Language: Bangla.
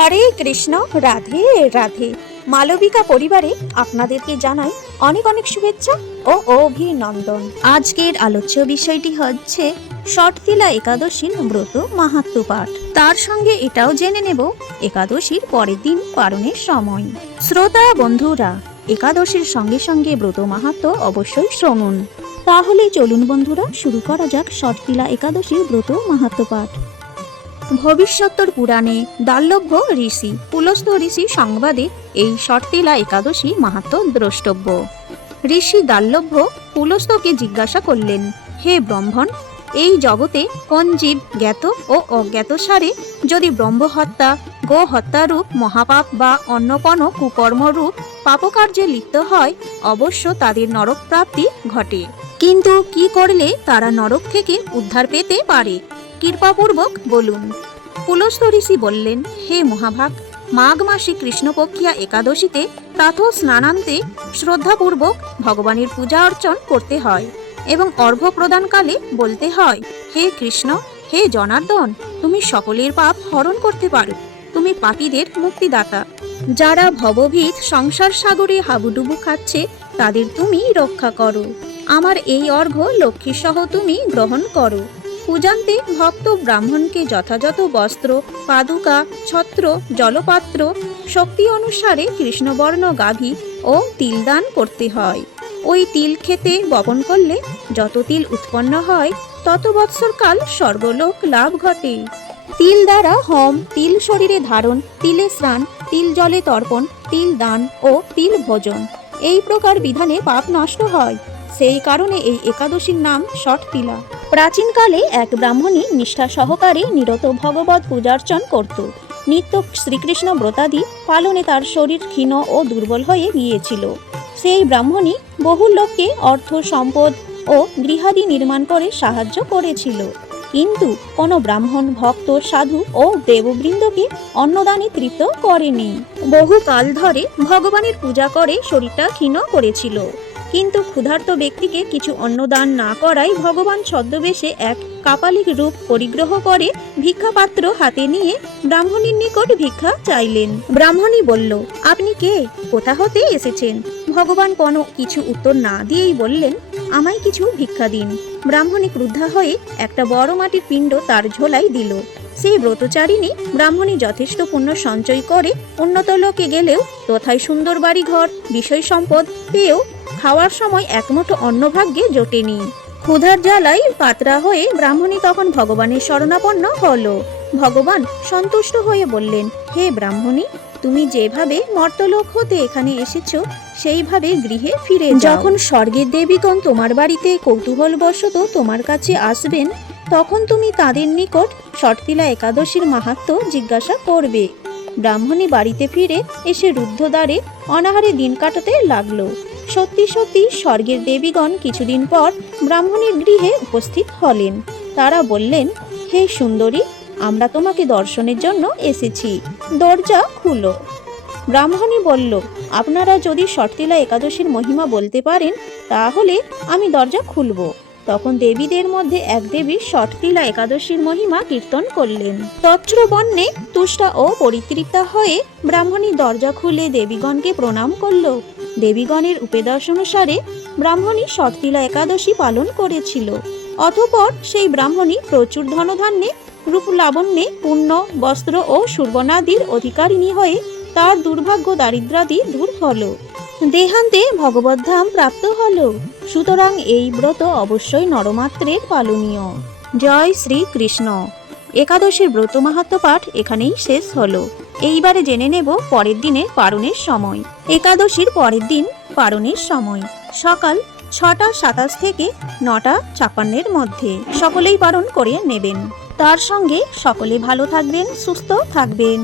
হরে কৃষ্ণ, রাধে রাধে। মালবিকা পরিবারে আপনাদেরকে জানাই অনেক অনেক শুভেচ্ছা ও অভিনন্দন। আজকের আলোচ্য বিষয়টি হচ্ছে ষটতিলা একাদশীর ব্রত মাহাত্ম্য পাঠ। তার সঙ্গে এটাও জেনে নেব একাদশীর পরের দিন পালনের সময়। শ্রোতা বন্ধুরা, একাদশীর সঙ্গে সঙ্গে ব্রত মাহাত্ম্য অবশ্যই শুনুন। তাহলে চলুন বন্ধুরা, শুরু করা যাক ষটতিলা একাদশীর ব্রত মাহাত্ম্য পাঠ। ভবিষ্যত্তর পুরাণে দাল্লভ্য ঋষি পুলস্ত ঋষি সংবাদে এই ষটতিলা একাদশী মাহাত্ম্য দ্রষ্টব্য। ঋষি দাল্লভ্য পুলস্তকে জিজ্ঞাসা করলেন, হে ব্রহ্মণ, এই জগতে কোন জীব জ্ঞাত ও অজ্ঞাত সারে যদি ব্রহ্মহত্যা, গো হত্যারূপ মহাপাপ বা অন্য কোনো কুকর্মরূপ পাপকার্যে লিপ্ত হয়, অবশ্য তাদের নরক প্রাপ্তি ঘটে। কিন্তু কি করলে তারা নরক থেকে উদ্ধার পেতে পারে? কৃপাপূর্বক বলুন। পুলস্ত ঋষি বললেন, হে মহাভাগ, মাঘ মাসে কৃষ্ণপক্ষিয়া একাদশীতে প্রাতঃ স্নানান্তে শ্রদ্ধাপূর্বক ভগবানের পূজা অর্চন করতে হয় এবং অর্ঘ্য প্রদানকালে বলতে হয়, হে কৃষ্ণ, হে জনার্দন, তুমি সকলের পাপ হরণ করতে পারো, তুমি পাপীদের মুক্তিদাতা। যারা ভবভীত সংসার সাগরে হাবুডুবু খাচ্ছে তাদের তুমি রক্ষা করো। আমার এই অর্ঘ্য লক্ষ্মী সহ তুমি গ্রহণ করো। পূজান্তে ভক্ত ব্রাহ্মণকে যথাযথ বস্ত্র, পাদুকা, ছত্র, জলপাত্র, শক্তি অনুসারে কৃষ্ণবর্ণ গাভী ও তিল দান করতে হয়। ওই তিল খেতে বপন করলে যত তিল উৎপন্ন হয় তত বৎসরকাল স্বর্গলোক লাভ ঘটে। তিল দ্বারা হোম, তিল শরীরে ধারণ, তিলে স্নান, তিল জলে তর্পণ, তিল দান ও তিল ভোজন, এই প্রকার বিধানে পাপ নষ্ট হয়। সেই কারণে এই একাদশীর নাম ষটতিলা। প্রাচীনকালে এক ব্রাহ্মণী নিষ্ঠা সহকারে নিরত ভগবত পূজার্চন করত। নিত্য শ্রীকৃষ্ণ ব্রতাদি পালনে তার শরীর ক্ষীণ ও দুর্বল হয়ে গিয়েছিল। সেই ব্রাহ্মণী বহু লোককে অর্থ, সম্পদ ও গৃহাদি নির্মাণ করে সাহায্য করেছিল, কিন্তু কোনো ব্রাহ্মণ, ভক্ত, সাধু ও দেববৃন্দকে অন্নদানে তৃপ্ত করেনি। বহু কাল ধরে ভগবানের পূজা করে শরীরটা ক্ষীণ করেছিল, কিন্তু ক্ষুধার্ত ব্যক্তিকে কিছু অন্নদান না করায় ভগবান ছদ্মবেশে এক কাপালিক রূপ পরিগ্রহ করে ভিক্ষাপাত্র হাতে নিয়ে ব্রাহ্মণীর নিকট ভিক্ষা চাইলেন। ব্রাহ্মণী বলল, আপনি কে, কোথা হতে এসেছেন? ভগবান কোনো কিছু উত্তর না দিয়েই বললেন, আমায় কিছু ভিক্ষা দিন। ব্রাহ্মণী ক্রুদ্ধা হয়ে একটা বড় মাটির পিণ্ড তার ঝোলাই দিল। সেই ব্রতচারিণী ব্রাহ্মণী যথেষ্ট পুণ্য সঞ্চয় করে উন্নত লোকে গেলেও তথায় সুন্দর বাড়ি ঘর, বিষয় সম্পদ পেয়েও খাওয়ার সময় এক মুঠো অন্ন ভাগ্যে জোটেনি। ক্ষুধার জ্বালায় পাতরা হয়ে ব্রাহ্মণী তখন ভগবানের শরণাপন্ন হলো। ভগবান সন্তুষ্ট হয়ে বললেন, হে ব্রাহ্মণী, তুমি যেভাবে মর্তলোক হতে এখানে এসেছো সেইভাবে গৃহে ফিরে যাও। যখন স্বর্গের দেবীগণ তোমার বাড়িতে কৌতূহলবশত তোমার কাছে আসবেন, তখন তুমি তাদের নিকট ষটতিলা একাদশীর মাহাত্ম্য জিজ্ঞাসা করবে। ব্রাহ্মণী বাড়িতে ফিরে এসে রুদ্ধদ্বারে অনাহারে দিন কাটাতে লাগলো। সত্যি সত্যি স্বর্গের দেবীগণ কিছুদিন পর ব্রাহ্মণীর গৃহে উপস্থিত হলেন। তারা বললেন, হে সুন্দরী, আমরা তোমাকে দর্শনের জন্য এসেছি, দরজা খুলো। ব্রাহ্মণী বলল, আপনারা যদি ষটতিলা একাদশীর মহিমা বলতে পারেন তাহলে আমি দরজা খুলব। তখন দেবীদের মধ্যে এক দেবী ষটতিলা একাদশীর মহিমা কীর্তন করলেন। তৎশ্রবণে তুষ্টা ও পরিতৃপ্তা হয়ে ব্রাহ্মণী দরজা খুলে দেবীগণকে প্রণাম করল। দেবীগণের উপদেশ অনুসারে ব্রাহ্মণী ষটতিলা একাদশী পালন করেছিল। অতঃপর সেই ব্রাহ্মণী প্রচুর ধনধান্যে, রূপ লাবণ্যে, পুণ্য, বস্ত্র ও সুবর্ণাদির অধিকারিণী হয়ে তার দুর্ভাগ্য দারিদ্রাদি দূর হল, দেহান্তে ভগবদ্ধাম প্রাপ্ত হল। সুতরাং এই ব্রত অবশ্যই নরমাত্রের পালনীয়। জয় শ্রী কৃষ্ণ। একাদশীর ব্রত মাহাত্ম্য পাঠ এখানেই শেষ হলো। এইবারে জেনে নেব পরের দিনের পারণের সময়। একাদশীর পরের দিন পারণের সময় সকাল 6:27 থেকে 9:56 মধ্যে। সকলেই পালন করে নেবেন। তার সঙ্গে সকলে ভালো থাকবেন, সুস্থ থাকবেন।